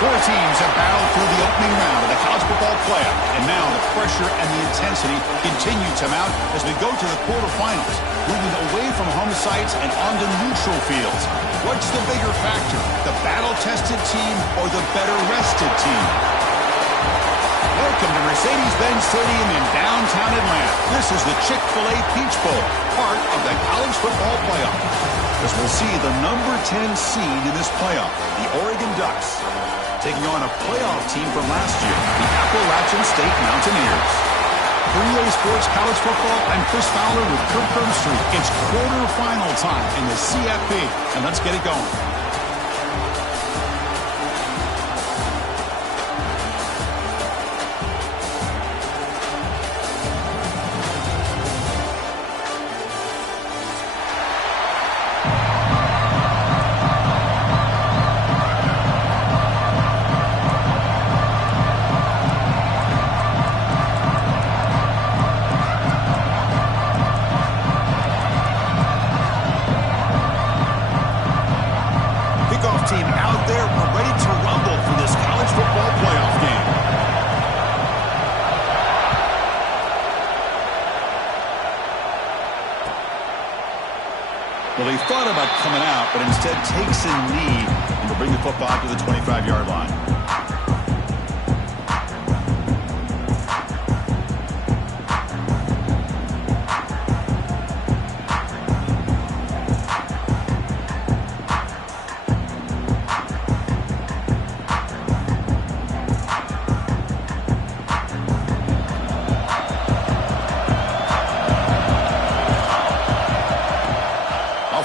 Four teams have battled through the opening round of the college football playoff, and now the pressure and the intensity continue to mount as we go to the quarterfinals, moving away from home sites and onto neutral fields. What's the bigger factor, the battle-tested team or the better-rested team? Welcome to Mercedes-Benz Stadium in downtown Atlanta. This is the Chick-fil-A Peach Bowl, part of the college football playoff. As we'll see the number 10 seed in this playoff, the Oregon Ducks, taking on a playoff team from last year, the Appalachian State Mountaineers. For EA Sports College Football, I'm Chris Fowler with Kirk Herbstreit. It's quarterfinal time in the CFP, and let's get it going. Team out there, we're ready to rumble for this college football playoff game. Well, he thought about coming out, but instead takes a knee and will bring the football to the 25-yard line.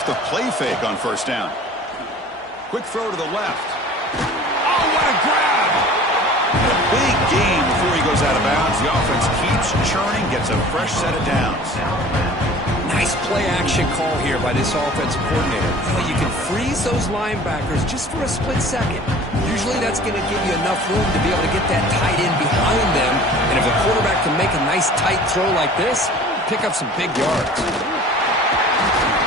The play fake on first down. Quick throw to the left. Oh, what a grab! And a big gain before he goes out of bounds. The offense keeps churning, gets a fresh set of downs. Nice play action call here by this offensive coordinator. You can freeze those linebackers just for a split second. Usually that's going to give you enough room to be able to get that tight end behind them. And if a quarterback can make a nice tight throw like this, pick up some big yards.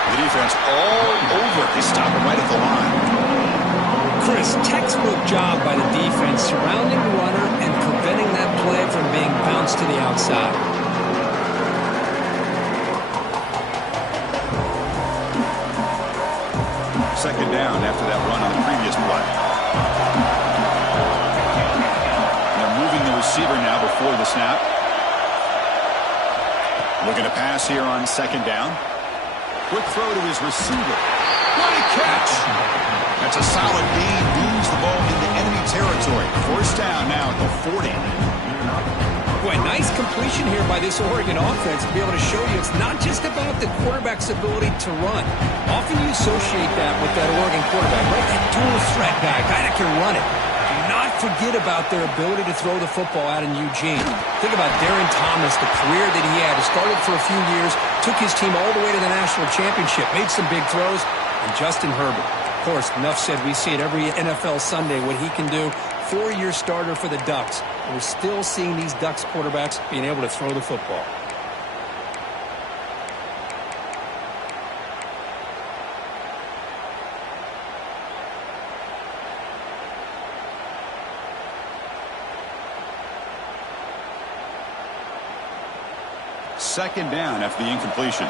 The defense all over. They stop him right at the line. Chris, textbook job by the defense surrounding the runner and preventing that play from being bounced to the outside. Second down after that run on the previous play. They're moving the receiver now before the snap. Looking to pass here on second down. Quick throw to his receiver. What a catch! That's a solid gain. Moves the ball into enemy territory. First down now at the 40. Boy, nice completion here by this Oregon offense to be able to show you it's not just about the quarterback's ability to run. Often you associate that with that Oregon quarterback, right? That dual threat guy that can run it. Do not forget about their ability to throw the football out in Eugene. Think about Darren Thomas, the career that he had. He started for a few years, took his team all the way to the national championship, made some big throws, and Justin Herbert. Of course, enough said, we see it every NFL Sunday what he can do. 4-year starter for the Ducks. And we're still seeing these Ducks quarterbacks being able to throw the football. Second down after the incompletion.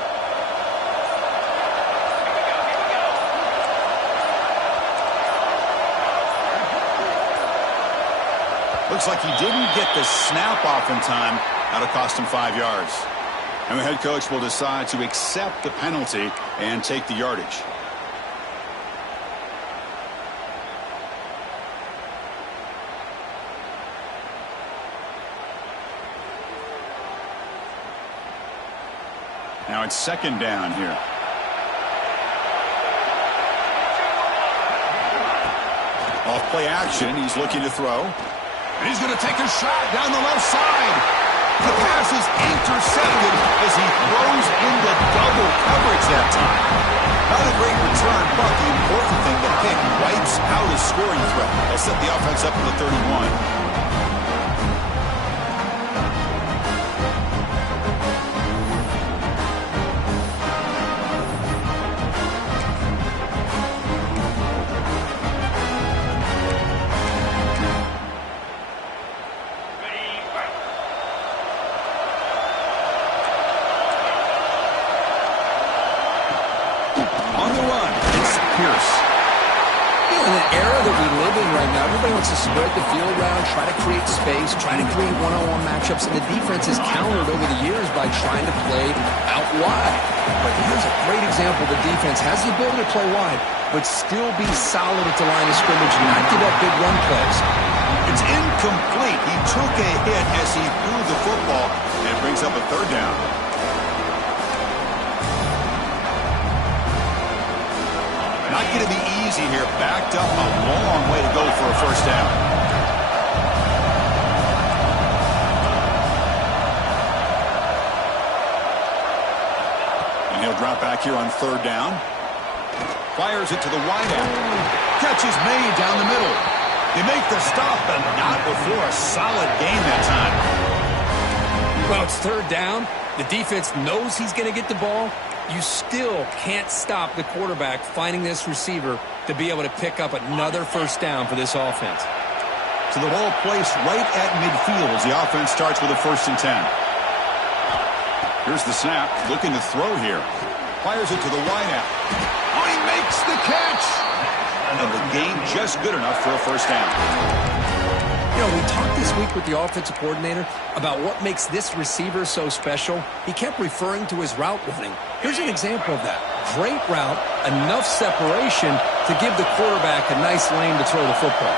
Looks like he didn't get the snap off in time. That'll cost him 5 yards. And the head coach will decide to accept the penalty and take the yardage. Now it's second down here. Off play action, he's looking to throw. And he's going to take a shot down the left side. The pass is intercepted as he throws into double coverage that time. Not a great return, but the important thing, the pick wipes out a scoring threat. They'll set the offense up to the 31. era that we live in right now, everybody wants to spread the field around, try to create space, try to create one-on-one matchups, and the defense has countered over the years by trying to play out wide. But here's a great example. The defense has the ability to play wide, but still be solid at the line of scrimmage and not give up big run plays. It's incomplete. He took a hit as he threw the football, and it brings up a third down. Not going to be easy here. Backed up a long way to go for a first down. And he'll drop back here on third down. Fires it to the wideout. Catch is made down the middle. They make the stop, but not before a solid gain that time. Well, it's third down. The defense knows he's going to get the ball. You still can't stop the quarterback finding this receiver to be able to pick up another first down for this offense. So the ball placed right at midfield as the offense starts with a 1st and 10. Here's the snap, looking to throw here. Fires it to the wideout. Oh, he makes the catch! And the gain just good enough for a first down. You know, we talked this week with the offensive coordinator about what makes this receiver so special. He kept referring to his route running. Here's an example of that. Great route, enough separation to give the quarterback a nice lane to throw the football.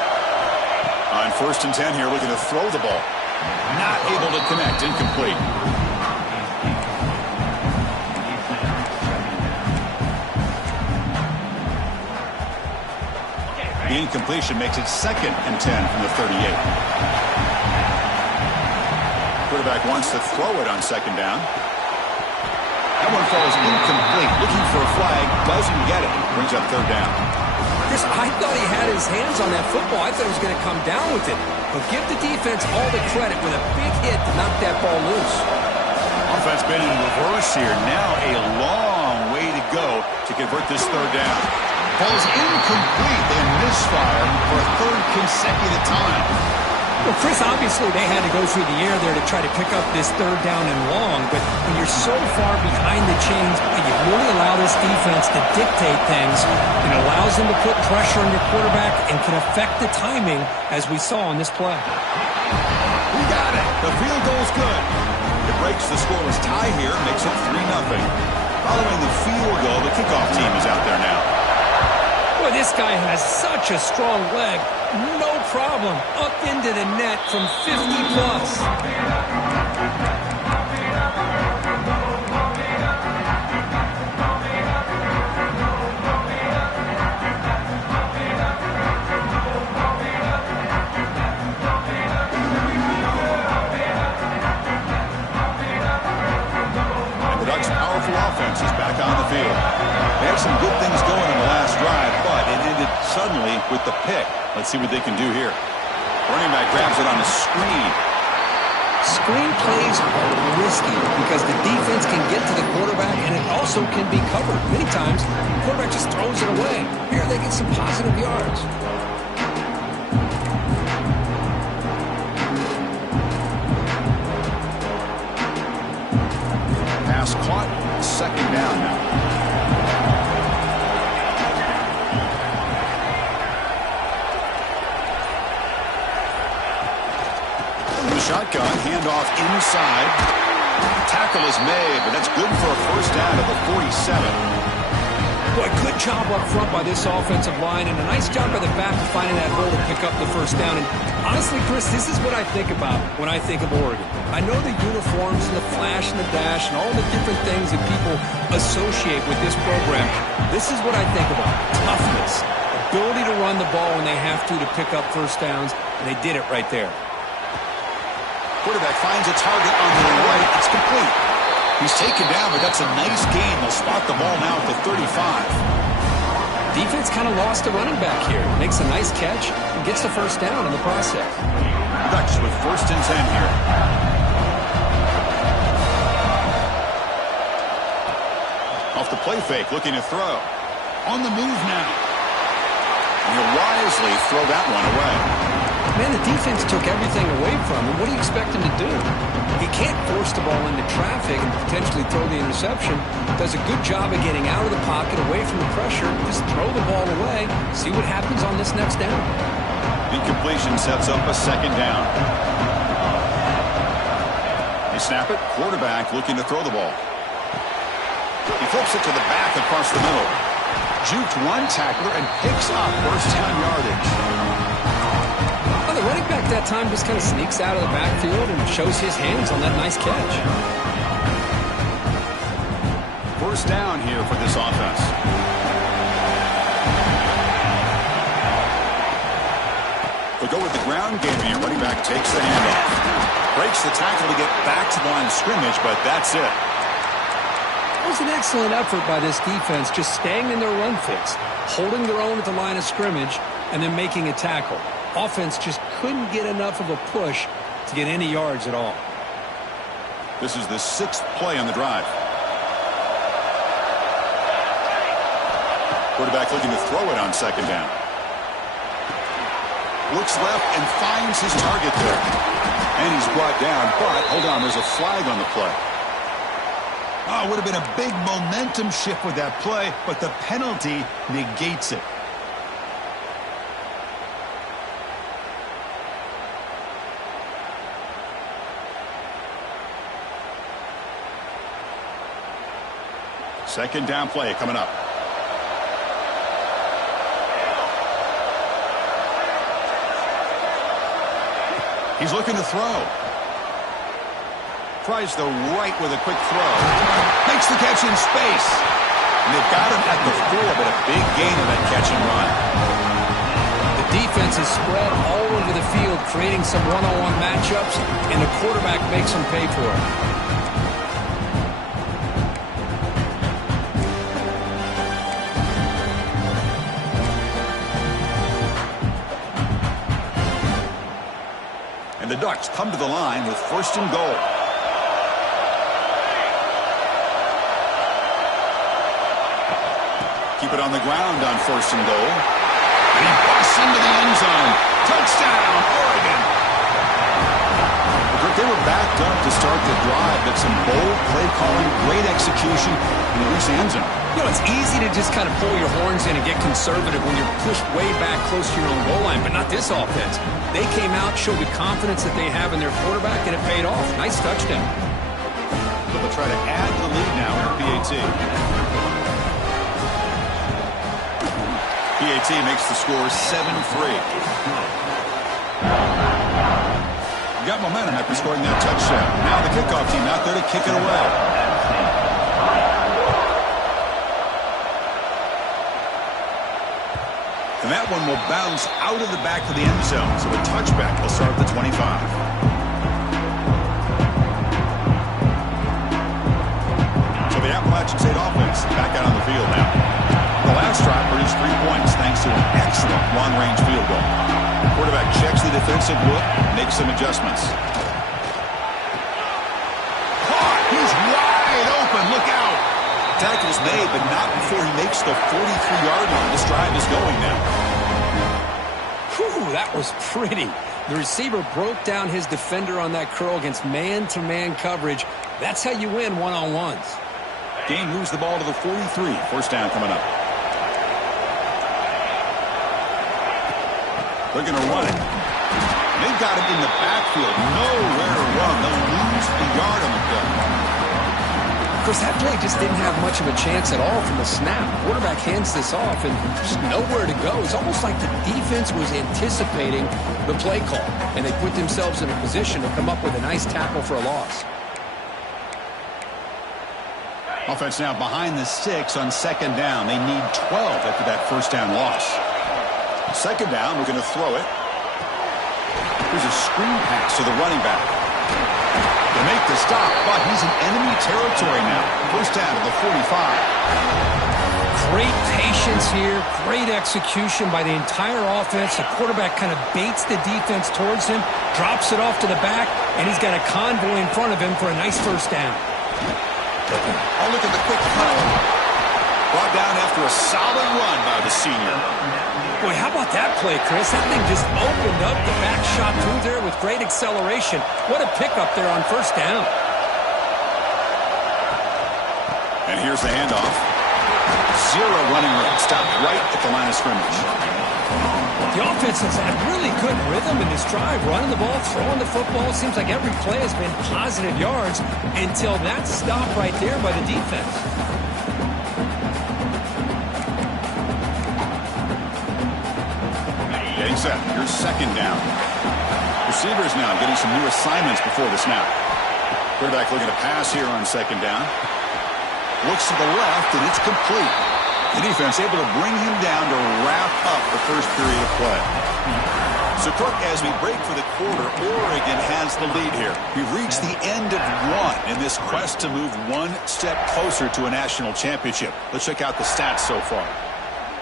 On 1st and 10 here, looking to throw the ball. Not able to connect, incomplete. The incompletion makes it 2nd and 10 from the 38. Quarterback wants to throw it on 2nd down. That one falls incomplete. Looking for a flag, doesn't get it. Brings up 3rd down. Chris, I thought he had his hands on that football. I thought he was going to come down with it. But give the defense all the credit with a big hit to knock that ball loose. Offense been in reverse here. Now a long way to go to convert this 3rd down. Ball's incomplete. They misfire for a 3rd consecutive time. Well, Chris, obviously they had to go through the air there to try to pick up this 3rd down and long, but when you're so far behind the chains, you really allow this defense to dictate things. It allows them to put pressure on your quarterback and can affect the timing, as we saw on this play. We got it. The field goal's good. It breaks the scoreless tie here, makes it 3-0. Following the field goal, the kickoff team is out there now. Boy, this guy has such a strong leg. No problem. Up into the net from 50 plus. Offense is back on the field. They had some good things going in the last drive, but it ended suddenly with the pick. Let's see what they can do here. Running back grabs it on a screen. Screen plays are risky because the defense can get to the quarterback and it also can be covered. Many times, the quarterback just throws it away. Here they get some positive yards. Pass caught, 2nd down now. In the shotgun, handoff inside. Tackle is made, but that's good for a first down at the 47. Boy, good job up front by this offensive line, and a nice job by the back of finding that hole to pick up the first down. And honestly, Chris, this is what I think about when I think of Oregon. I know the uniforms and the flash and the dash and all the different things that people associate with this program. This is what I think about. Toughness, ability to run the ball when they have to pick up first downs, and they did it right there. Quarterback finds a target on the right. It's complete. He's taken down, but that's a nice gain. They'll spot the ball now at the 35. Defense kind of lost a running back here. Makes a nice catch and gets the first down in the process. Ducks with 1st and 10 here. Off the play fake, looking to throw. On the move now. And he'll wisely throw that one away. Man, the defense took everything away from him. What do you expect him to do? He can't force the ball into traffic and potentially throw the interception. Does a good job of getting out of the pocket, away from the pressure. Just throw the ball away. See what happens on this next down. Incompletion sets up a second down. They snap it. Quarterback looking to throw the ball. He flips it to the back across the middle. Juked one tackler and picks up first down yardage. Well, the running back that time just kind of sneaks out of the backfield and shows his hands on that nice catch. First down here for this offense. We go with the ground game here. Running back takes the handoff. Breaks the tackle to get back to the line of scrimmage, but that's it. It was an excellent effort by this defense, just staying in their run fix, holding their own at the line of scrimmage, and then making a tackle. Offense just couldn't get enough of a push to get any yards at all. This is the 6th play on the drive. Quarterback looking to throw it on second down. Looks left and finds his target there. And he's brought down, but hold on, there's a flag on the play. Oh, it would have been a big momentum shift with that play, but the penalty negates it. Second down play coming up. He's looking to throw. Tries the right with a quick throw. Makes the catch in space. And they've got him at the 4, but a big gain of that catch and run. The defense is spread all over the field, creating some one-on-one matchups, and the quarterback makes them pay for it. The Ducks come to the line with first and goal. Keep it on the ground on first and goal. And he busts into the end zone. Touchdown, Oregon. They were backed up to start the drive, but some bold play calling, great execution, and reach the end zone. You know, it's easy to just kind of pull your horns in and get conservative when you're pushed way back close to your own goal line, but not this offense. They came out, showed the confidence that they have in their quarterback, and it paid off. Nice touchdown. But they'll try to add to the lead now in PAT. PAT makes the score 7-3. Got momentum after scoring that touchdown. Now the kickoff team out there to kick it away. And that one will bounce out of the back of the end zone. So a touchback will start at the 25. So the Appalachian State offense back out on the field now. The last drive produced 3 points thanks to an excellent long-range field goal. Quarterback checks the defensive look, makes some adjustments. Caught! He's wide open. Look out! Tackle's made, but not before he makes the 43-yard line. This drive is going now. Whew, that was pretty. The receiver broke down his defender on that curl against man-to-man coverage. That's how you win one-on-ones. Game moves the ball to the 43. First down coming up. They're going to run it. They've got him in the backfield. Nowhere to run. They'll lose a yard on the play. Of course, that play just didn't have much of a chance at all from the snap. Quarterback hands this off and just nowhere to go. It's almost like the defense was anticipating the play call, and they put themselves in a position to come up with a nice tackle for a loss. Offense now behind the 6 on second down. They need 12 after that first down loss. Second down, we're going to throw it. Here's a screen pass to the running back. They make the stop, but he's in enemy territory now. First down to the 45. Great patience here, great execution by the entire offense. The quarterback kind of baits the defense towards him, drops it off to the back, and he's got a convoy in front of him for a nice first down. Oh, look at the quick play. Brought down after a solid run by the senior. Boy, how about that play, Chris? That thing just opened up the back shot through there with great acceleration. What a pickup there on first down. And here's the handoff. Zero running room. Stopped right at the line of scrimmage. The offense has had really good rhythm in this drive. Running the ball, throwing the football. Seems like every play has been positive yards until that stop right there by the defense. Getting set. Here's second down. Receivers now getting some new assignments before the snap. Quarterback looking to pass here on second down. Looks to the left, and it's complete. The defense able to bring him down to wrap up the first period of play. So, Cook, as we break for the quarter, Oregon has the lead here. We've reached the end of one in this quest to move one step closer to a national championship. Let's check out the stats so far.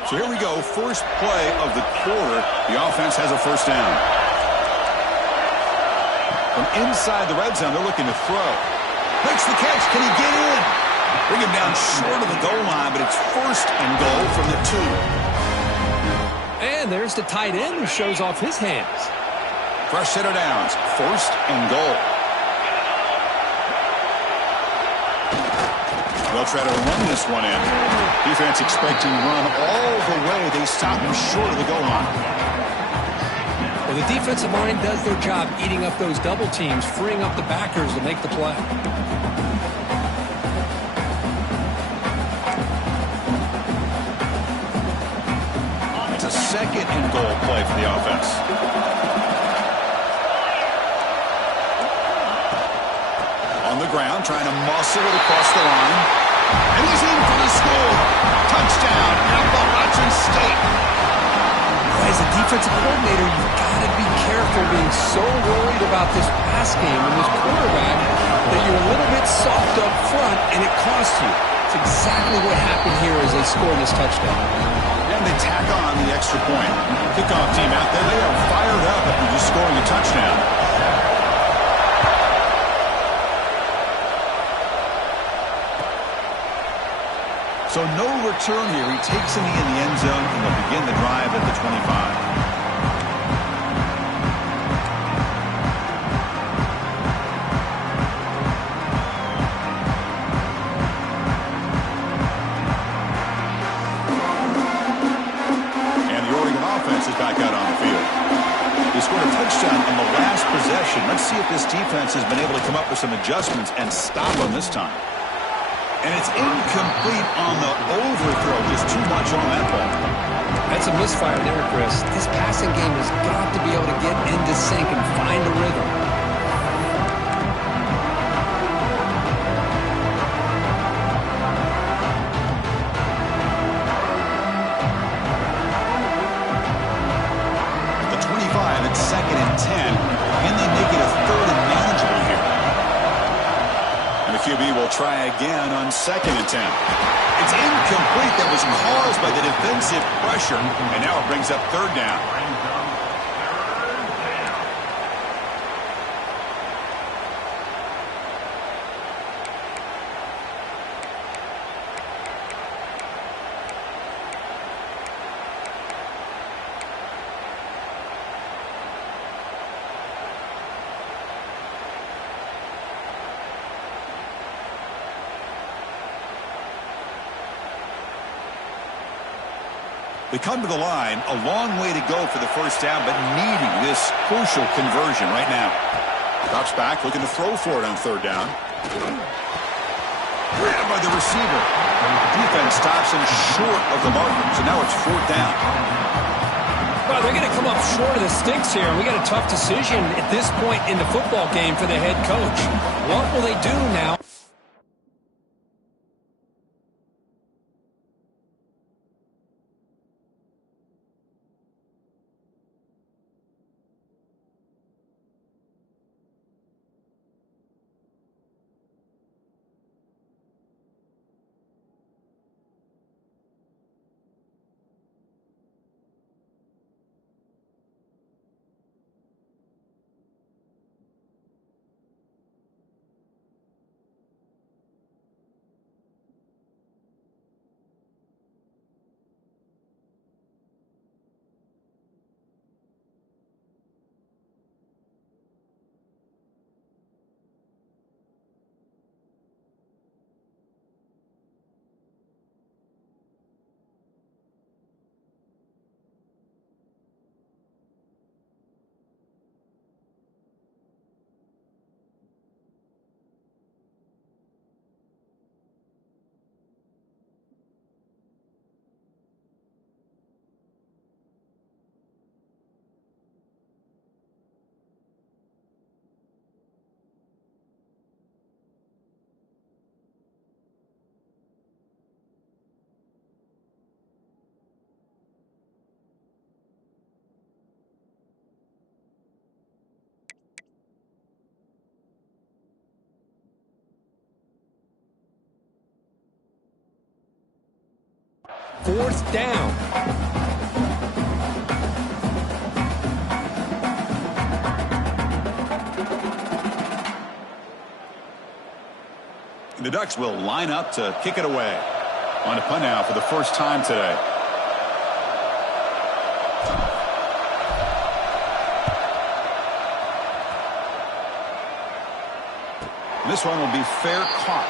So here we go, first play of the quarter. The offense has a first down. From inside the red zone, they're looking to throw. Makes the catch. Can he get in? Bring him down short of the goal line, but it's first and goal from the 2. And there's the tight end who shows off his hands. Fresh set of downs. First and goal. They'll try to run this one in. Defense expecting run all the way. They stop him short of the goal line. Well, the defensive line does their job eating up those double teams, freeing up the backers to make the play. It's a second and goal play for the offense. On the ground, trying to muscle it across the line. And he's in for the score. Touchdown, Appalachian State. As a defensive coordinator, you've got to be careful being so worried about this pass game and this quarterback that you're a little bit soft up front and it costs you. It's exactly what happened here as they scored this touchdown. And they tack on the extra point. Kickoff team out there, they are fired up after just scoring a touchdown. So no return here. He takes him in the end zone, and they'll begin the drive at the 25. And the Oregon offense is back out on the field. They scored a touchdown on the last possession. Let's see if this defense has been able to come up with some adjustments and stop them this time. And it's incomplete on the overthrow. Just too much on that ball. That's a misfire there, Chris. This passing game has got to be able to get into sync and find a rhythm. The 25, it's second and 10. And they make it a third and manageable here. And the QB will try again on second and 10. It's incomplete. That was caused by the defensive pressure. And now it brings up third down. They come to the line, a long way to go for the first down, but needing this crucial conversion right now. Drops back, looking to throw for it on third down. Grabbed by the receiver. Defense stops him short of the marker, so now it's fourth down. Well, they're going to come up short of the sticks here. We got a tough decision at this point in the football game for the head coach. What will they do now? 4th down. The Ducks will line up to kick it away. On to punt now for the first time today. This one will be fair caught.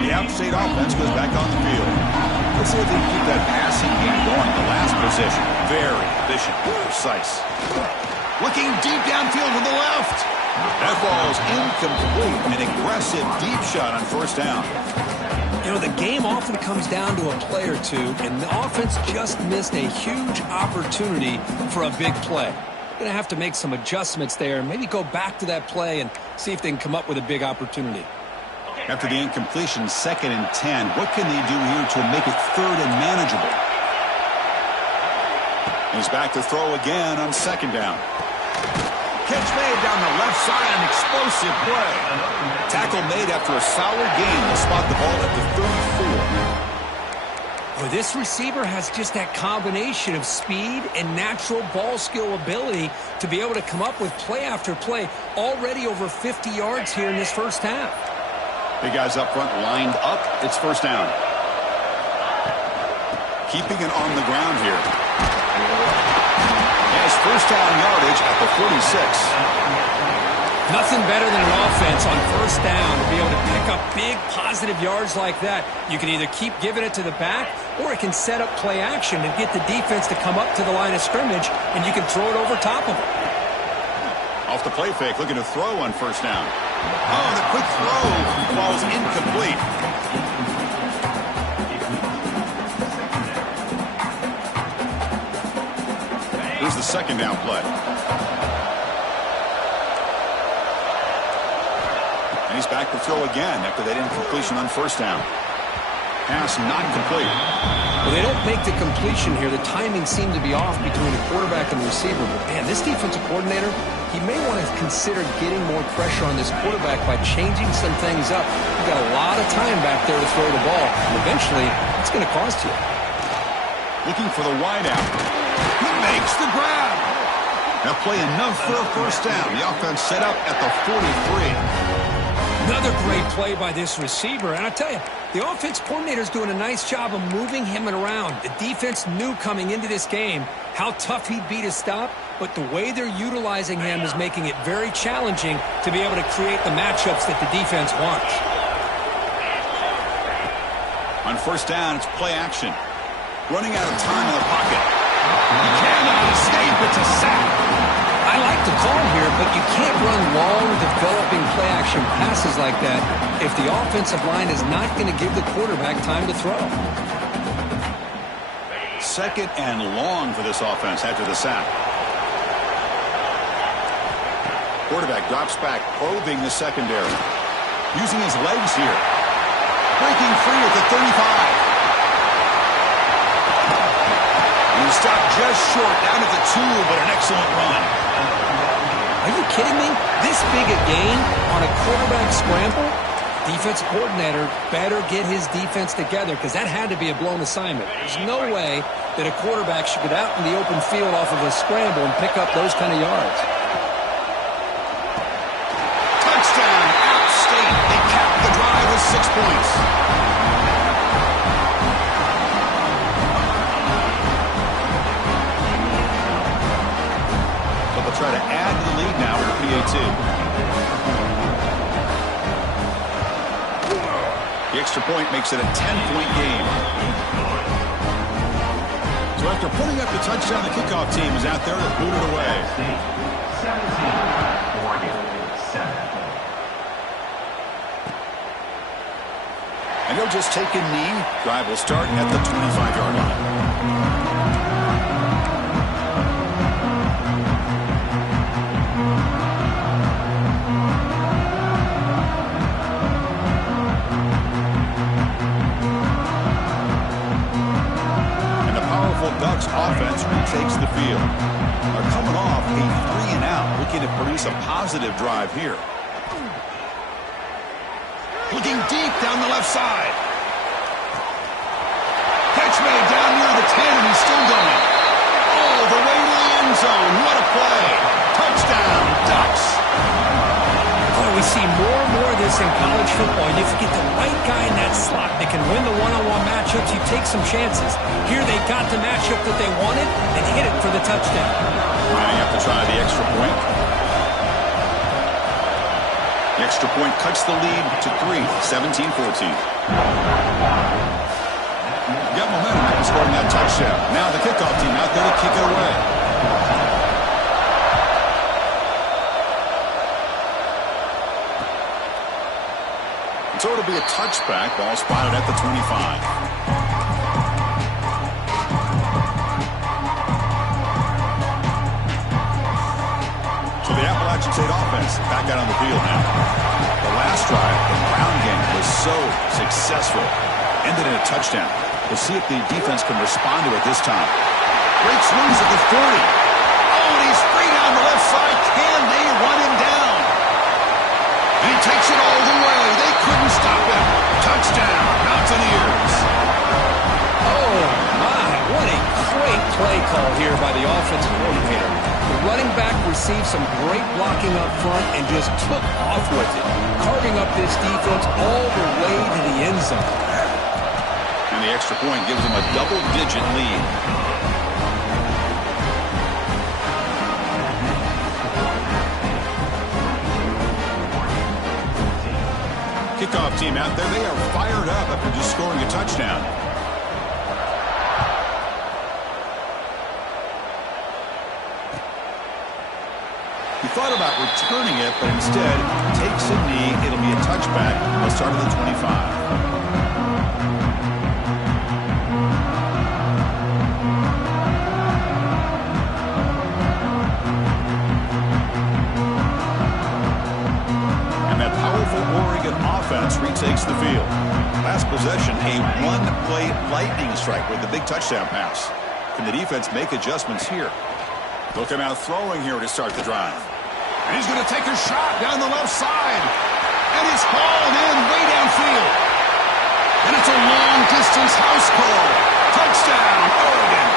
The App State offense goes back on the field. Let's see if they can keep that passing game going. The last possession, very efficient, precise. Looking deep downfield to the left. That ball is incomplete. An aggressive deep shot on 1st down. You know, the game often comes down to a play or two, and the offense just missed a huge opportunity for a big play. Going to have to make some adjustments there and maybe go back to that play and see if they can come up with a big opportunity. After the incompletion, 2nd and 10, what can they do here to make it 3rd and manageable? He's back to throw again on 2nd down. Catch made down the left side, an explosive play. Tackle made after a solid gain. They'll spot the ball at the 34. Well, this receiver has just that combination of speed and natural ball skill ability to be able to come up with play after play. Already over 50 yards here in this 1st half. Big guys up front lined up. It's 1st down. Keeping it on the ground here. Has 1st down yardage at the 46. Nothing better than an offense on 1st down to be able to pick up big positive yards like that. You can either keep giving it to the back, or it can set up play action and get the defense to come up to the line of scrimmage, and you can throw it over top of them. Off the play fake, looking to throw on 1st down. Oh, the quick throw falls incomplete. Here's the 2nd down play. And he's back to throw again after that incompletion on 1st down. Pass not complete. Well, they don't make the completion here. The timing seemed to be off between the quarterback and the receiver. But, man, this defensive coordinator, he may want to consider getting more pressure on this quarterback by changing some things up. You've got a lot of time back there to throw the ball. And eventually, it's going to cost you. Looking for the wideout. He makes the grab. Now play enough for a 1st down. The offense set up at the 43. Another great play by this receiver. And I tell you, the offense coordinator is doing a nice job of moving him around. The defense knew coming into this game how tough he'd be to stop, but the way they're utilizing him is making it very challenging to be able to create the matchups that the defense wants. On 1st down, it's play action. Running out of time in the pocket. He cannot escape. It's a sack. I like the call here, but you can't run long, developing play-action passes like that if the offensive line is not going to give the quarterback time to throw. 2nd and long for this offense after the sack. Quarterback drops back, probing the secondary. Using his legs here. Breaking free at the 35. And he stopped just short, down at the 2, but an excellent run. Are you kidding me? This big a gain on a quarterback scramble? Defense coordinator better get his defense together, because that had to be a blown assignment. There's no way that a quarterback should get out in the open field off of a scramble and pick up those kind of yards. Touchdown, App State. They capped the drive with 6 points. Try to add to the lead now for PAT. The extra point makes it a 10-point game. So after putting up the touchdown, the kickoff team is out there to boot it away. And he'll just take a knee. Drive will start at the 25-yard line. Ducks offense retakes the field. They're coming off a 3-and-out, looking to produce a positive drive here. Looking deep down the left side. Catch made down near the 10, and he's still going. All the way to the end zone. What a play. Touchdown, Ducks. Boy, we see more and more of this in college football. You get the right guy in that slot that can win the one-on-one matchups. You take some chances. Here they got the matchup that they wanted and hit it for the touchdown. Lining up to try the extra point. The extra point cuts the lead to 3, 17-14. Got momentum after scoring that touchdown. Now the kickoff team out there to kick it away. So it'll be a touchback. Ball spotted at the 25. So the Appalachian State offense back out on the field now. The last drive, the ground game, was so successful. Ended in a touchdown. We'll see if the defense can respond to it this time. Great swings at the 40. Oh, and he's free down the left side. Can they run him down? And he takes it all the way. They couldn't stop him. Touchdown, Mountaineers. Oh, my. What a great play call here by the offensive coordinator. The running back received some great blocking up front and just took off with it, carving up this defense all the way to the end zone. And the extra point gives them a double-digit lead. Kickoff team out there, they are fired up after just scoring a touchdown. He thought about returning it, but instead takes a knee. It'll be a touchback. They'll start at the 25. Retakes the field. Last possession, a one-play lightning strike with the big touchdown pass. Can the defense make adjustments here? Look him out throwing here to start the drive. And he's going to take a shot down the left side. And it's hauled in way downfield. And it's a long-distance house call. Touchdown, Oregon.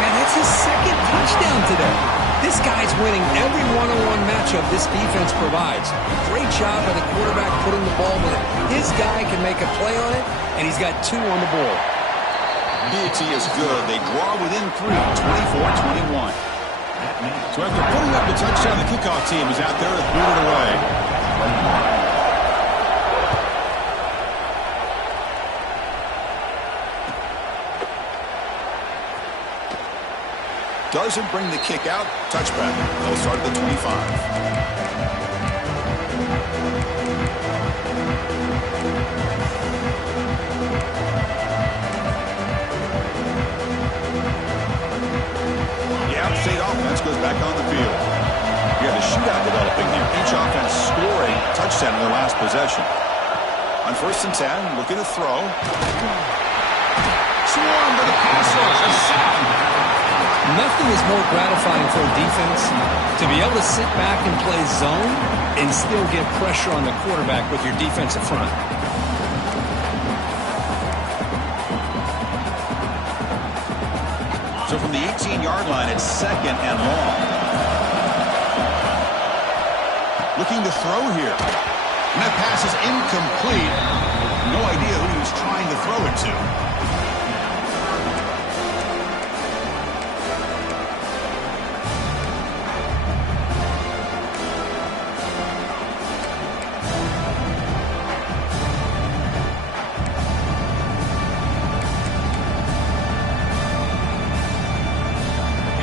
And that's his second touchdown today. This guy's winning every one-on-one matchup this defense provides. Great job by the quarterback putting the ball with it. His guy can make a play on it, and he's got 2 on the board. Deity is good. They draw within 3, 24-21. So after putting up the touchdown, the kickoff team is out there to boot it away. Doesn't bring the kick out. Touchback. They'll start at the 25. The out-state offense goes back on the field. We have a shootout developing here. Each offense scoring a touchdown in their last possession. On 1st and 10, looking to throw. Swarm to the pass rush. A sack. Nothing is more gratifying for a defense to be able to sit back and play zone and still get pressure on the quarterback with your defensive front. So from the 18-yard line, it's 2nd and long. Looking to throw here. And that pass is incomplete. No idea who he was trying to throw it to.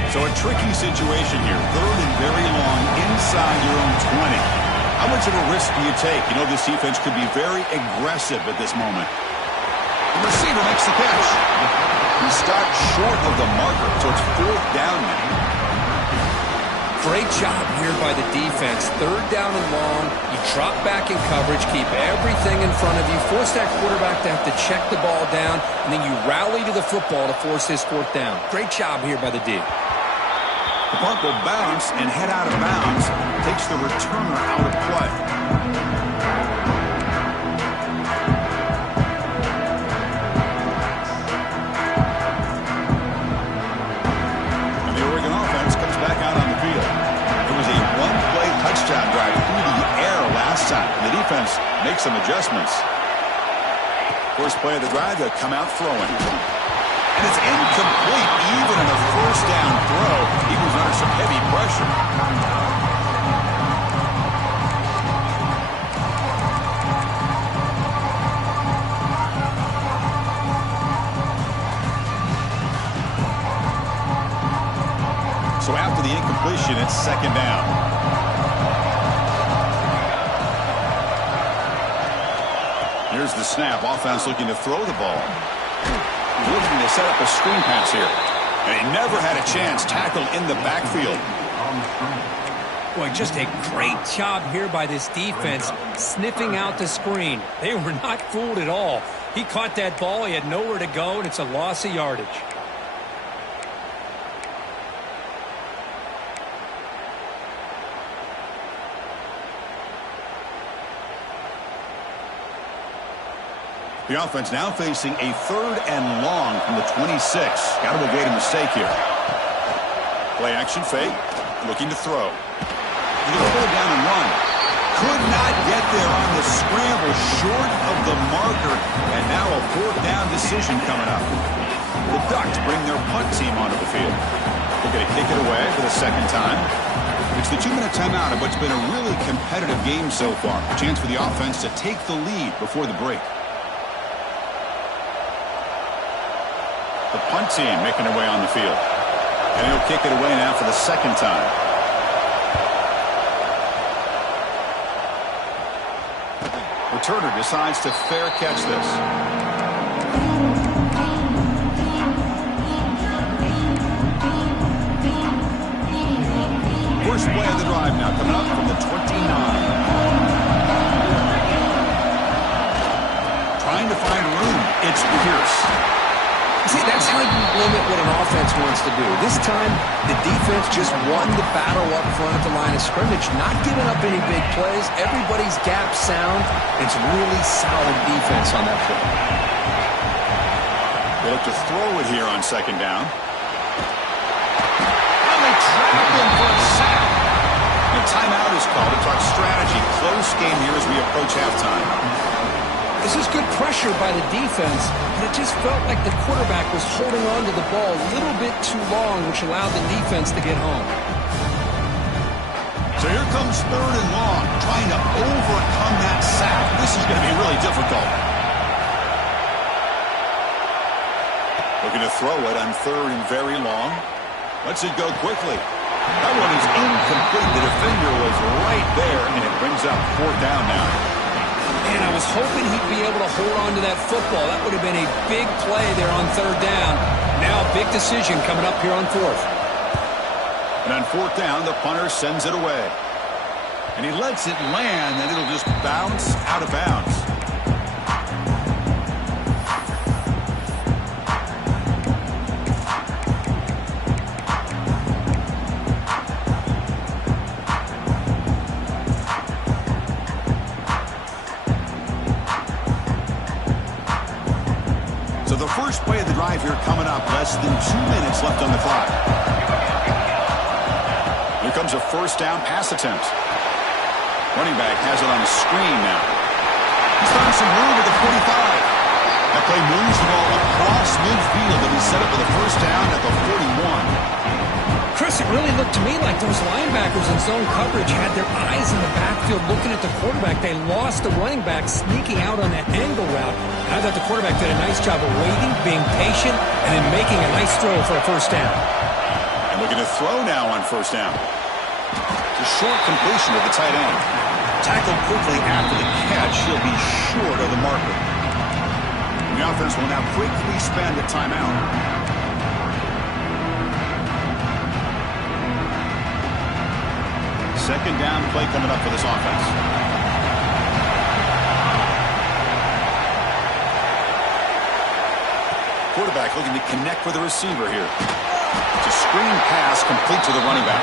So a tricky situation here. 3rd and very long inside your own 20. How much of a risk do you take? You know this defense could be very aggressive at this moment. The receiver makes the catch. He stopped short of the marker, so it's 4th down now. Great job here by the defense. 3rd down and long. You drop back in coverage, keep everything in front of you, force that quarterback to have to check the ball down, and then you rally to the football to force this 4th down. Great job here by the D. The punt will bounce and head out of bounds. Takes the returner out of play. adjustments. First play of the drive, they'll come out throwing. And it's incomplete. Even in a first down throw, he was under some heavy pressure. So after the incompletion, it's second down. Here's the snap. Offense looking to throw the ball. He's looking to set up a screen pass here. And he never had a chance. Tackled in the backfield. Boy, just a great job here by this defense, sniffing out the screen. They were not fooled at all. He caught that ball. He had nowhere to go, and it's a loss of yardage. The offense now facing a 3rd and long from the 26. Got to avoid a mistake here. Play action fake. Looking to throw. He's going to pull it down and run. Could not get there on the scramble, short of the marker. And now a 4th down decision coming up. The Ducks bring their punt team onto the field. They're going to kick it away for the second time. It's the 2-minute timeout of what's been a really competitive game so far. A chance for the offense to take the lead before the break. The punt team making their way on the field. And he'll kick it away now for the second time. Returner decides to fair catch this. First play of the drive now coming up from the 29. Trying to find room. It's Pierce. See, that's how you limit what an offense wants to do. This time, the defense just won the battle up front at the line of scrimmage, not giving up any big plays. Everybody's gap sound. It's really solid defense on that play. They look to throw it here on second down. And they trap him for a sack. And a timeout is called to talk strategy. Close game here as we approach halftime. This is good pressure by the defense, but it just felt like the quarterback was holding on to the ball a little bit too long, which allowed the defense to get home. So here comes 3rd and long, trying to overcome that sack. This is going to be really difficult. Looking to throw it on 3rd and very long. Lets it go quickly. That one is incomplete. The defender was right there, and it brings up 4th down now. And I was hoping he'd be able to hold on to that football. That would have been a big play there on 3rd down. Now a big decision coming up here on 4th. And on 4th down, the punter sends it away. And he lets it land, and it'll just bounce out of bounds. First play of the drive here coming up. Less than 2 minutes left on the clock. Here comes a 1st down pass attempt. Running back has it on the screen now. He's found some room at the 45. That play moves the ball across midfield and he's set up for the 1st down at the 41. Chris, it really looked to me like those linebackers in zone coverage had their eyes in the backfield looking at the quarterback. They lost the running back sneaking out on that angle route. And I thought the quarterback did a nice job of waiting, being patient, and then making a nice throw for a 1st down. And looking to throw now on 1st down. It's a short completion of the tight end. Tackled quickly after the catch. He'll be short of the marker. The offense will now quickly spend a timeout. Second down play coming up for this offense. Quarterback looking to connect with the receiver here. It's a screen pass complete to the running back.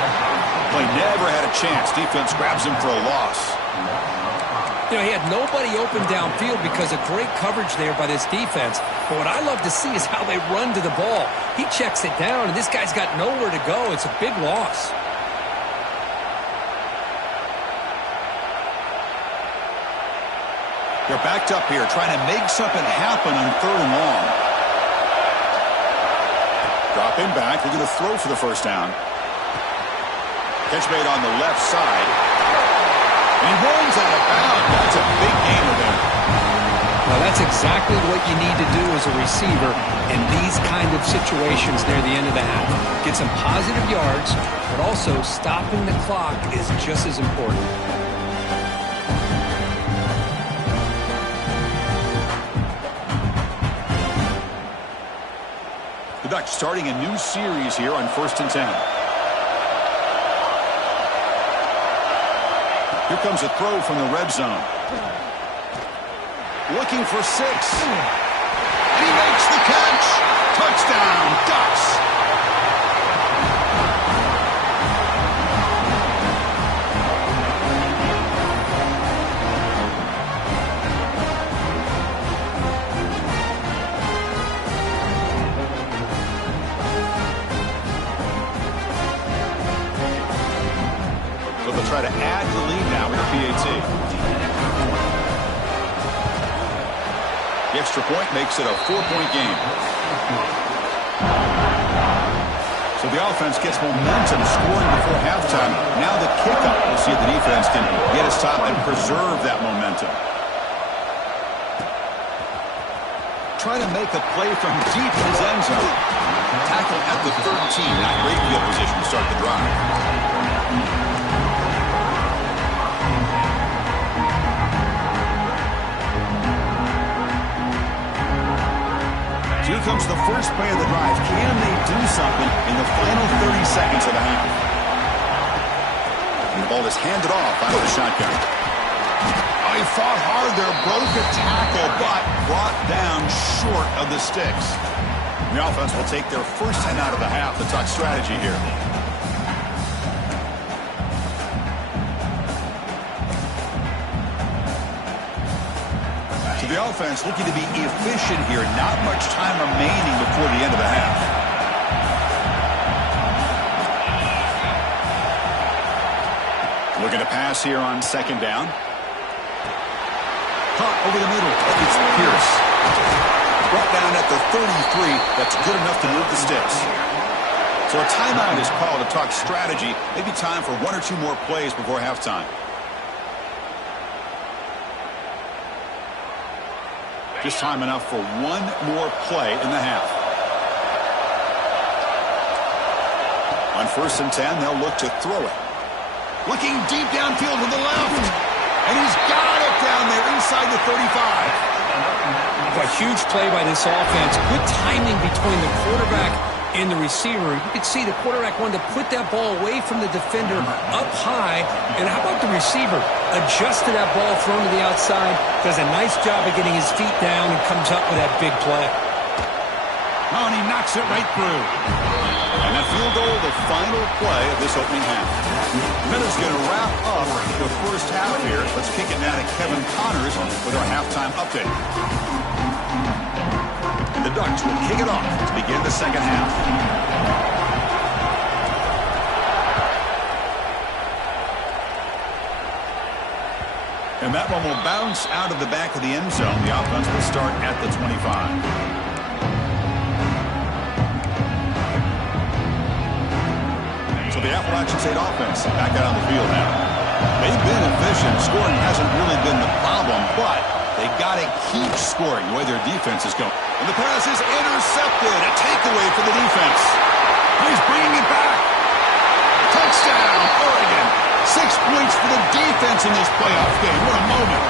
Play never had a chance. Defense grabs him for a loss. You know, he had nobody open downfield because of great coverage there by this defense. But what I love to see is how they run to the ball. He checks it down, and this guy's got nowhere to go. It's a big loss. They're backed up here, trying to make something happen on 3rd and long. Dropping back, looking to throw for the first down. Catch made on the left side. And he runs out of bounds. That's a big gainer there. Well, that's exactly what you need to do as a receiver in these kind of situations near the end of the half. Get some positive yards, but also stopping the clock is just as important. The Ducks starting a new series here on 1st and 10. Here comes a throw from the red zone. Looking for 6. And he makes the catch. Touchdown, Ducks. So they'll try to add the lead now with the PAT. The extra point makes it a 4-point game. So the offense gets momentum scoring before halftime. Now the kickoff. We'll see if the defense can get a stop and preserve that momentum. Trying to make a play from deep in his end zone. Tackle at the 13. Not great field position to start the drive. Here comes the first play of the drive. Can they do something in the final 30 seconds of the half? And the ball is handed off out of the shotgun. Oh, he fought hard there, broke a tackle, but brought down short of the sticks. The offense will take their first 10 out of the half. The Ducks strategy here. The offense looking to be efficient here. Not much time remaining before the end of the half. Looking to pass here on 2nd down. Caught over the middle. It's Pierce. Brought down at the 33. That's good enough to move the sticks. So a timeout is called to talk strategy. Maybe time for 1 or 2 more plays before halftime. Just time enough for 1 more play in the half. On 1st and 10, they'll look to throw it. Looking deep downfield to the left. And he's got it down there inside the 35. A huge play by this offense. Good timing between the quarterback and the receiver. You can see the quarterback wanted to put that ball away from the defender up high. And how about the receiver? Adjusted that ball, thrown to the outside. Does a nice job of getting his feet down and comes up with that big play. Oh, and he knocks it right through. And that field goal, the final play of this opening half. Miller's going to wrap up the first half here. Let's kick it now to Kevin Connors with our halftime update. And the Ducks will kick it off to begin the second half. And that one will bounce out of the back of the end zone. The offense will start at the 25. So the Appalachian State offense back out on the field now. They've been efficient. Scoring hasn't really been the problem, but they got to keep scoring the way their defense is going. And the pass is intercepted. A takeaway for the defense. He's bringing it back. Touchdown, Oregon. 6 points for the defense in this playoff game. What a moment.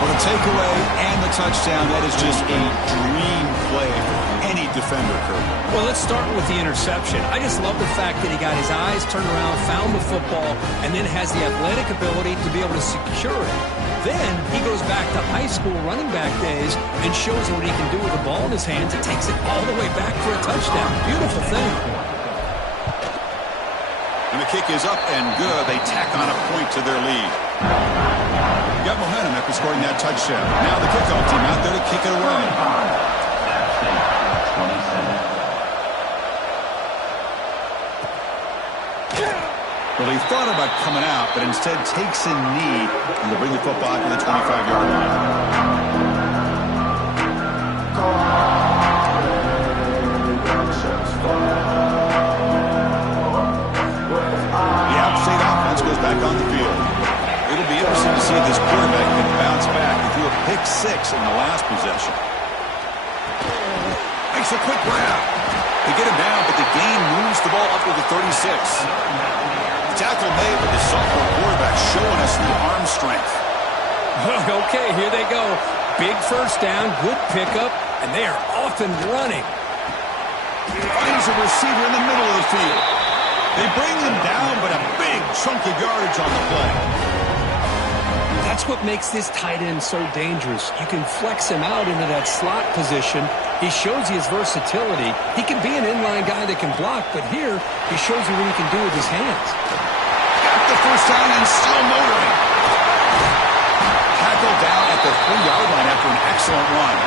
Well, the takeaway and the touchdown, that is just a dream play for any defender, Kurt. Well, let's start with the interception. I just love the fact that he got his eyes turned around, found the football, and then has the athletic ability to be able to secure it. Then he goes back to high school running back days and shows what he can do with the ball in his hands and takes it all the way back for a touchdown. Beautiful thing. And the kick is up and good. They tack on a point to their lead. Got momentum after scoring that touchdown. Now the kickoff team out there to kick it away. Well, he thought about coming out, but instead takes a knee and will bring the football to the 25-yard line. The App State offense goes back on the field. It'll be interesting to see if this quarterback can bounce back. He threw a pick 6 in the last possession. Makes a quick grab. They get him down, but the gain moves the ball up to the 36. Tackle made, but the sophomore quarterback showing us the arm strength. Okay, here they go. Big first down, good pickup, and they are off and running. Finds a receiver in the middle of the field. They bring him down, but a big chunk of yardage on the play. That's what makes this tight end so dangerous. You can flex him out into that slot position. He shows you his versatility. He can be an inline guy that can block, but here he shows you what he can do with his hands. Got the first down and still motoring. Tackled down at the 3-yard line after an excellent run.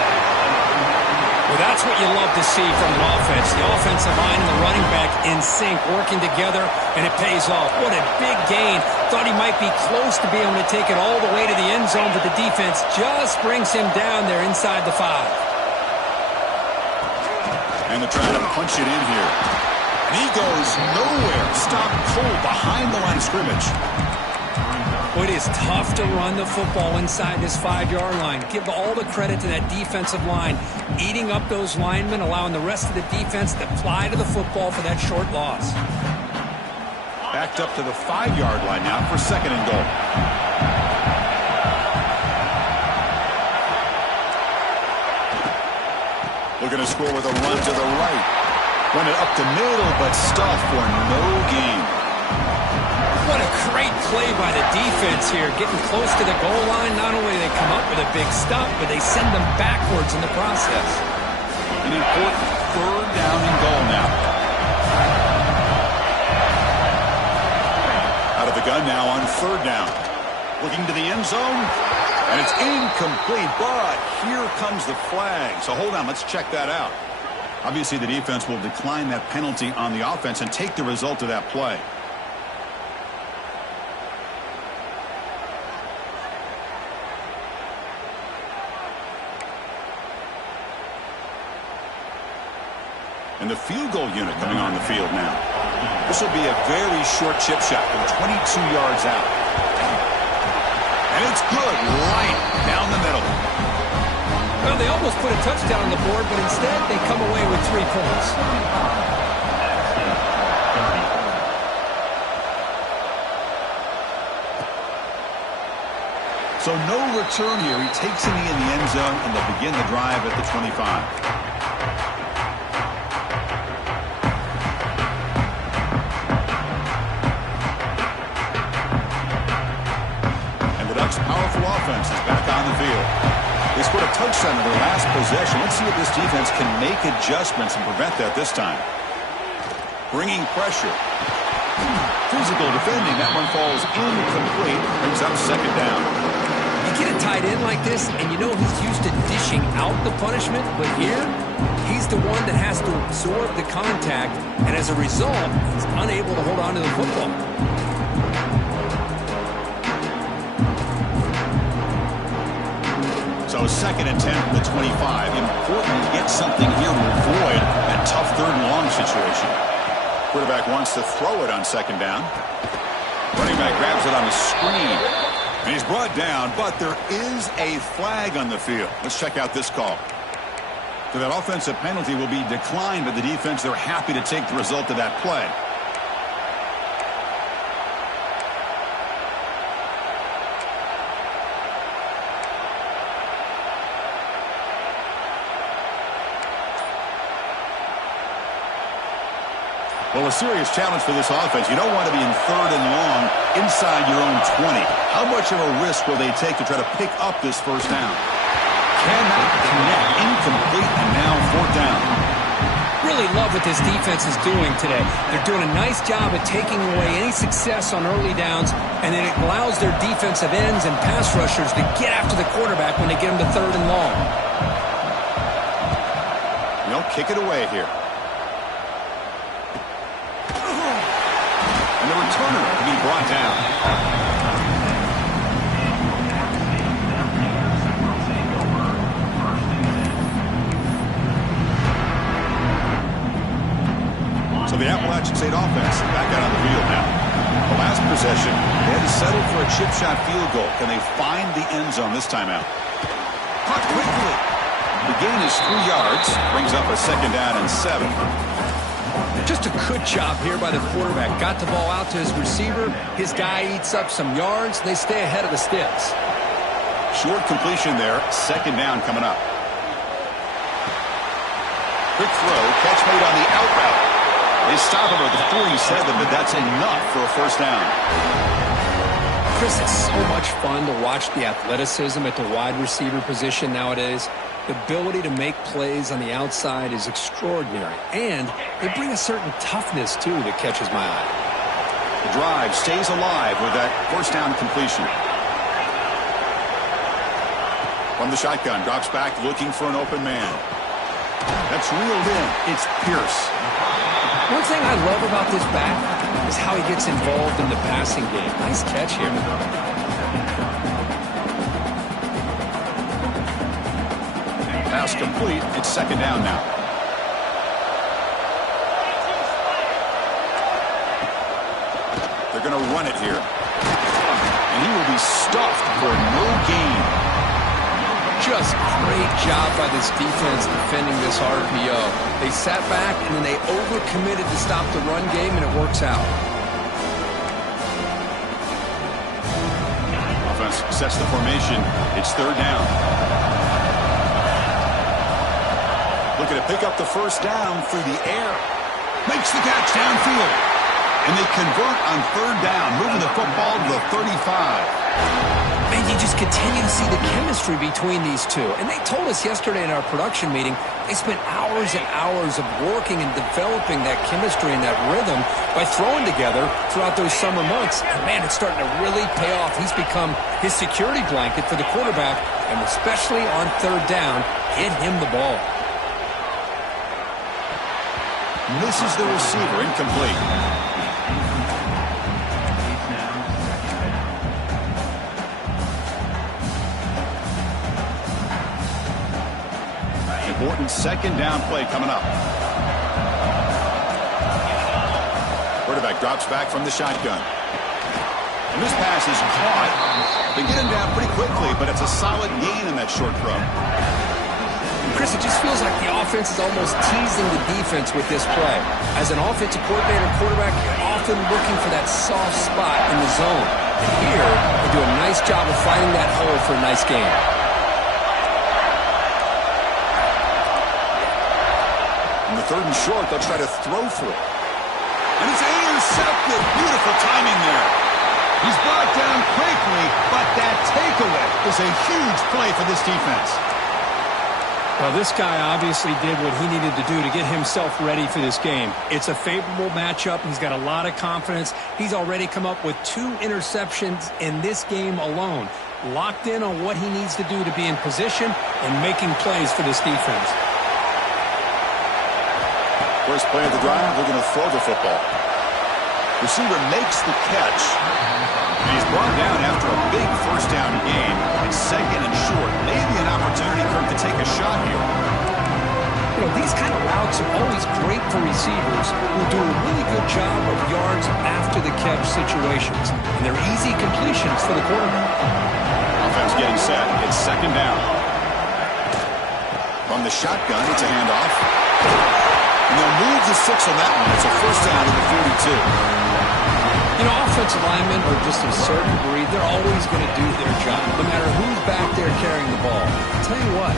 Well, that's what you love to see from an offense. The offensive line and the running back in sync, working together, and it pays off. What a big gain. Thought he might be close to being able to take it all the way to the end zone, but the defense just brings him down there inside the 5. And they're trying to punch it in here. And he goes nowhere. Stopped cold behind the line of scrimmage. Well, it is tough to run the football inside this 5-yard line. Give all the credit to that defensive line, eating up those linemen, allowing the rest of the defense to fly to the football for that short loss. Backed up to the 5-yard line now for 2nd and goal. Looking to score with a run to the right. Run it up the middle, but stuffed for no gain. What a great play by the defense here. Getting close to the goal line, not only do they come up with a big stop, but they send them backwards in the process. An important 3rd down and goal now. Out of the gun now on 3rd down. Looking to the end zone. And it's incomplete, but here comes the flag. So hold on, let's check that out. Obviously, the defense will decline that penalty on the offense and take the result of that play. And the field goal unit coming on the field now. This will be a very short chip shot from 22 yards out. And it's good, right down the middle. Well, they almost put a touchdown on the board, but instead they come away with 3 points. So no return here. He takes a knee in the end zone, and they'll begin the drive at the 25. Powerful offense is back on the field. They scored a touchdown in their last possession. Let's see if this defense can make adjustments and prevent that this time. Bringing pressure. Physical defending. That one falls incomplete. Brings up 2nd down. You get a tight end like this, and you know he's used to dishing out the punishment, but here, he's the one that has to absorb the contact, and as a result, he's unable to hold on to the football. So 2nd and 10 from the 25. Important to get something here to avoid that tough 3rd and long situation. Quarterback wants to throw it on 2nd down. Running back grabs it on the screen. And he's brought down, but there is a flag on the field. Let's check out this call. So that offensive penalty will be declined by the defense. They're happy to take the result of that play. Well, a serious challenge for this offense. You don't want to be in 3rd and long inside your own 20. How much of a risk will they take to try to pick up this 1st down? Cannot connect. Incomplete, and now 4th down. Really love what this defense is doing today. They're doing a nice job of taking away any success on early downs, and then it allows their defensive ends and pass rushers to get after the quarterback when they get him to 3rd and long. Kick it away here. And the Turner to be brought down. So the Appalachian State offense back out on the field now. The last possession, they had to settle for a chip shot field goal. Can they find the end zone this time out? Caught quickly. The gain is 3 yards. Brings up a 2nd down and 7. Just a good job here by the quarterback. Got the ball out to his receiver. His guy eats up some yards. They stay ahead of the sticks. Short completion there. 2nd down coming up. Quick throw. Catch made on the out route. They stop him at the 47, but that's enough for a 1st down. Chris, it's so much fun to watch the athleticism at the wide receiver position nowadays. The ability to make plays on the outside is extraordinary, and they bring a certain toughness, too, that catches my eye. The drive stays alive with that 1st down completion. From the shotgun, drops back looking for an open man. That's reeled in. It's Pierce. One thing I love about this back is how he gets involved in the passing game. Nice catch here. Pass complete. It's 2nd down now. They're going to run it here. And he will be stuffed for no gain. Just great job by this defense defending this RPO. They sat back and then they overcommitted to stop the run game, and it works out. Offense sets the formation. It's 3rd down. Looking to pick up the 1st down through the air. Makes the catch downfield. And they convert on 3rd down, moving the football to the 35. Man, you just continue to see the chemistry between these two. And they told us yesterday in our production meeting, they spent hours and hours of working and developing that chemistry and that rhythm by throwing together throughout those summer months. And man, it's starting to really pay off. He's become his security blanket for the quarterback, and especially on 3rd down, get him the ball. Misses the receiver, incomplete. Important 2nd down play coming up. Quarterback drops back from the shotgun. And this pass is caught. They get him down pretty quickly, but it's a solid gain in that short throw. Chris, it just feels like the offense is almost teasing the defense with this play. As an offensive coordinator and quarterback, you're often looking for that soft spot in the zone. And here, they do a nice job of finding that hole for a nice gain. On the 3rd and short, they'll try to throw for it. And it's intercepted. Beautiful timing there. He's brought down quickly, but that takeaway is a huge play for this defense. Well, this guy obviously did what he needed to do to get himself ready for this game. It's a favorable matchup. He's got a lot of confidence. He's already come up with 2 interceptions in this game alone. Locked in on what he needs to do to be in position and making plays for this defense. First play of the drive, they're going to throw the football. Receiver makes the catch. And he's brought down after a big 1st down gain. It's 2nd and short. Maybe an opportunity for him to take a shot here. You know, these kind of routes are always great for receivers who do a really good job of yards after the catch situations. And they're easy completions for the quarterback. Offense getting set. It's 2nd down. From the shotgun, it's a handoff. And they'll move the 6 on that one. It's a 1st down to the 42. You know, offensive linemen are just a certain breed. They're always going to do their job, no matter who's back there carrying the ball. I'll tell you what,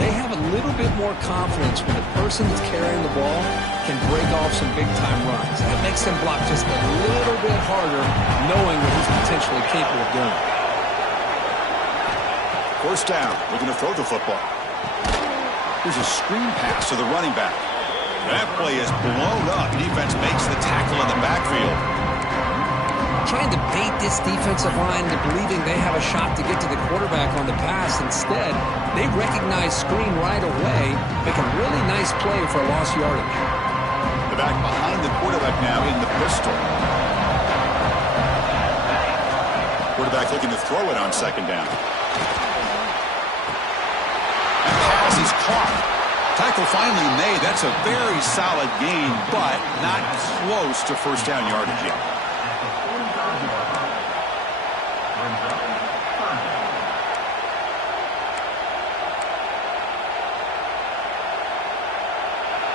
they have a little bit more confidence when the person that's carrying the ball can break off some big-time runs. And it makes them block just a little bit harder, knowing what he's potentially capable of doing. 1st down. Looking to throw the football. Here's a screen pass to the running back. That play is blown up. Defense makes the tackle in the backfield. Trying to bait this defensive line into believing they have a shot to get to the quarterback on the pass. Instead, they recognize screen right away, make a really nice play for a lost yardage. The back behind the quarterback now in the pistol. quarterback looking to throw it on second down. That pass is caught. Tackle finally made. That's a very solid gain, but not close to first down yardage yet.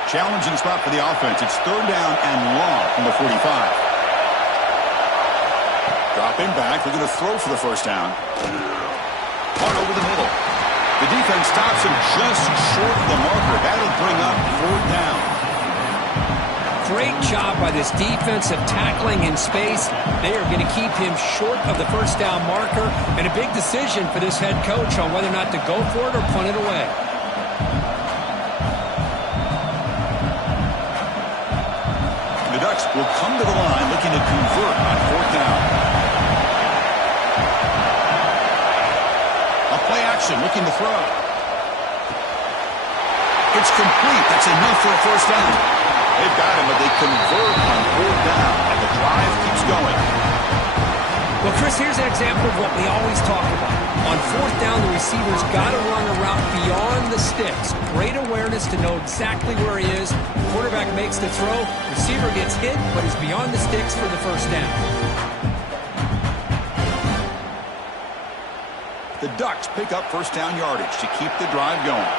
Challenging spot for the offense. It's third down and long from the 45. Dropping back. Looking to throw for the first down. Caught over the middle. The defense stops him just short of the marker. That'll bring up fourth down. Great job by this defensive tackling in space. They are going to keep him short of the first down marker, and a big decision for this head coach on whether or not to go for it or punt it away. The Ducks will come to the line looking to convert on fourth down. Play action, looking to throw. It's complete. That's enough for a first down. They've got him, but they convert on fourth down, and the drive keeps going. Well, Chris, here's an example of what we always talk about. On fourth down, the receiver's got to run a route beyond the sticks. Great awareness to know exactly where he is. The quarterback makes the throw. Receiver gets hit, but he's beyond the sticks for the first down. The Ducks pick up first down yardage to keep the drive going.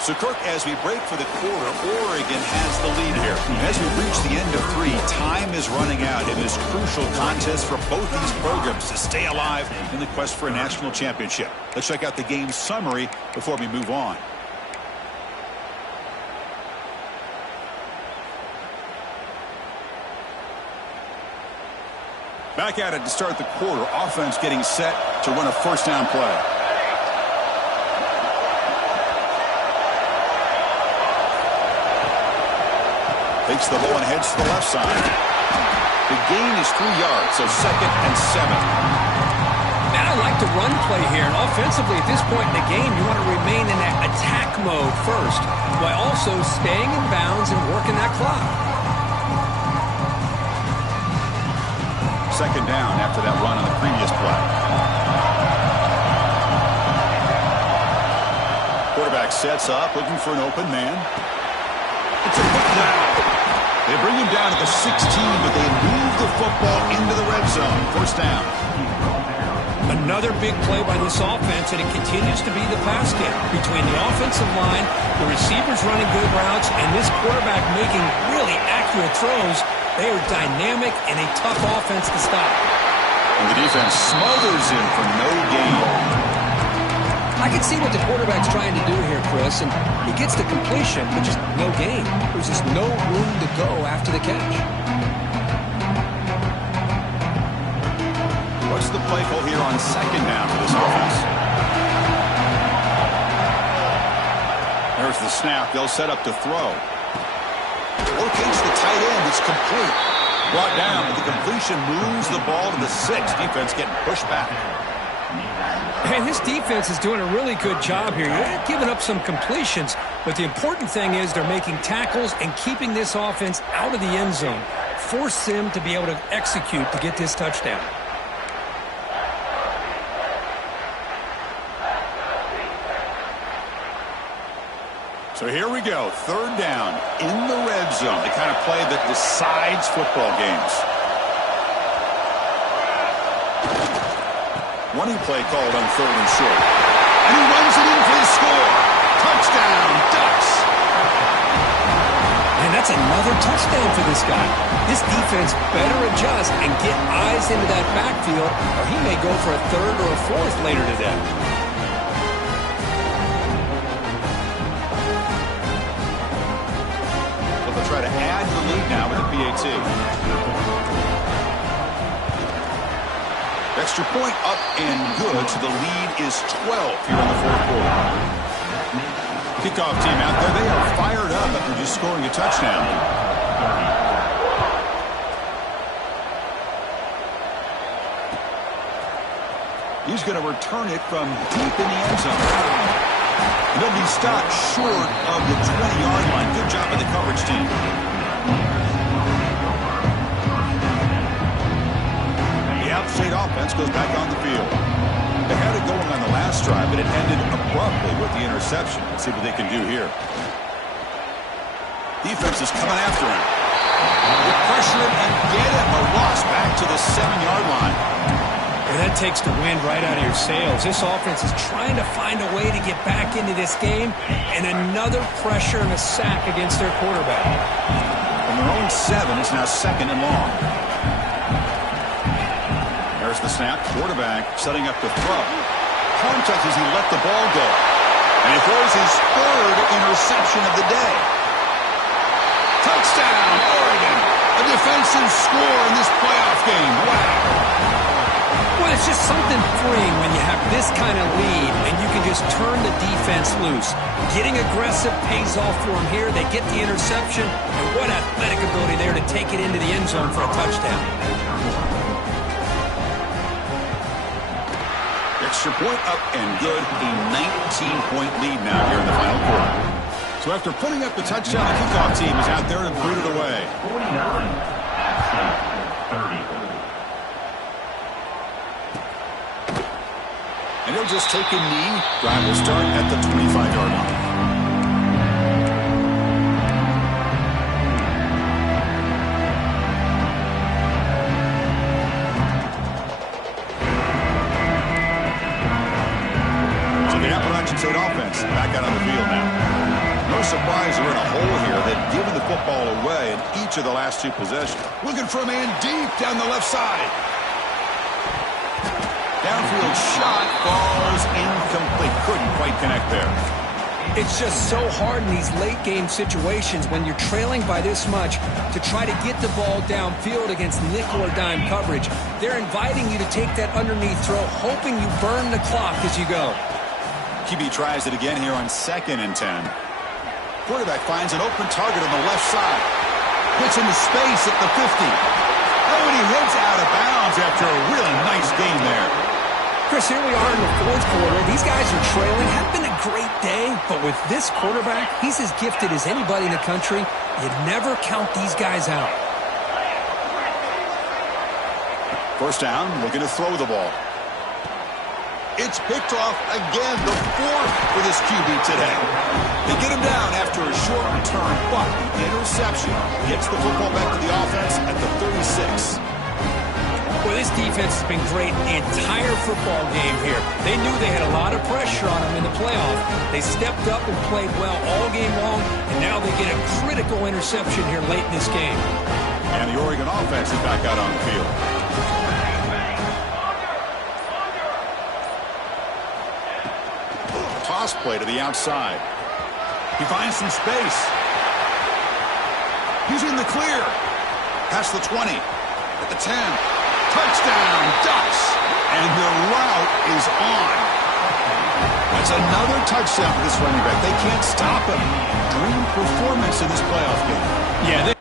So, Kirk, as we break for the quarter, Oregon has the lead here. As we reach the end of 3, time is running out in this crucial contest for both these programs to stay alive in the quest for a national championship. Let's check out the game summary before we move on. Back at it to start the quarter. Offense getting set to run a first down play. Takes the low and heads to the left side. The gain is 3 yards, so second and 7. Man, I like the run play here. And offensively, at this point in the game, you want to remain in that attack mode first, while also staying in bounds and working that clock. Second down after that run on the previous play. Quarterback sets up, looking for an open man. It's a put down. They bring him down at the 16, but they move the football into the red zone. First down. Another big play by this offense, and it continues to be the pass game. Between the offensive line, the receivers running good routes, and this quarterback making really accurate throws, they are dynamic and a tough offense to stop. And the defense smothers him for no gain. I can see what the quarterback's trying to do here, Chris, and he gets the completion, but just no gain. There's just no room to go after the catch. What's the play call here on second down for this offense? There's the snap. They'll set up to throw. Locates the tight end. It's complete. Brought down, but the completion moves the ball to the 6. Defense getting pushed back. And this defense is doing a really good job here. They're giving up some completions, but the important thing is they're making tackles and keeping this offense out of the end zone. Force them to be able to execute to get this touchdown. So here we go. Third down in the red zone. The kind of play that decides football games. Running play called on third and short. And he runs it in for the score. Touchdown, Ducks. And that's another touchdown for this guy. This defense better adjust and get eyes into that backfield, or he may go for a third or a fourth later today. They'll try to add to the lead now with the PAT. Extra point up and good, so the lead is 12 here in the fourth quarter. Kickoff team out there. They are fired up after just scoring a touchdown. He's going to return it from deep in the end zone. And they'll be stopped short of the 20-yard line. Good job by the coverage team. State offense goes back on the field. They had it going on the last drive, but it ended abruptly with the interception. Let's see what they can do here. Defense is coming after him. They pressure him and get him. A loss back to the 7-yard line. And that takes the wind right out of your sails. This offense is trying to find a way to get back into this game, and another pressure and a sack against their quarterback. From their own 7, it's now 2nd and long. There's the snap. Quarterback setting up to throw. Contact as he let the ball go. And he throws his 3rd interception of the day. Touchdown, Oregon. A defensive score in this playoff game. Wow. Well, it's just something freeing when you have this kind of lead and you can just turn the defense loose. Getting aggressive pays off for them here. They get the interception, and what athletic ability there to take it into the end zone for a touchdown. Extra point up and good. A 19-point lead now here in the final quarter. So after putting up the touchdown, the kickoff team is out there and boot it away. 30. And he'll just take a knee. Drive will start at the 25-yard line. So the Appalachian State offense back out on the field now. No surprise they're in a hole here. They've given the football away in each of the last 2 possessions. Looking for a man deep down the left side. Downfield shot falls incomplete. Couldn't quite connect there. It's just so hard in these late game situations when you're trailing by this much to try to get the ball downfield against nickel or dime coverage. They're inviting you to take that underneath throw, hoping you burn the clock as you go. QB tries it again here on 2nd and 10. Quarterback finds an open target on the left side. Puts into space at the 50. Oh, and he heads out of bounds after a really nice game there. Chris, here we are in the 4th quarter. These guys are trailing. Had been a great day, but with this quarterback, he's as gifted as anybody in the country. You never count these guys out. First down, looking to throw the ball. It's picked off again, the 4th for this QB today. They get him down after a short return, but the interception gets the football back to the offense at the 36. Well, this defense has been great the entire football game here. They knew they had a lot of pressure on them in the playoff. They stepped up and played well all game long, and now they get a critical interception here late in this game. And the Oregon offense is back out on the field. Toss play to the outside. He finds some space. He's in the clear. Past the 20. At the 10. Touchdown, Ducks. And the route is on. That's another touchdown for this running back. They can't stop him. Dream performance in this playoff game. Yeah,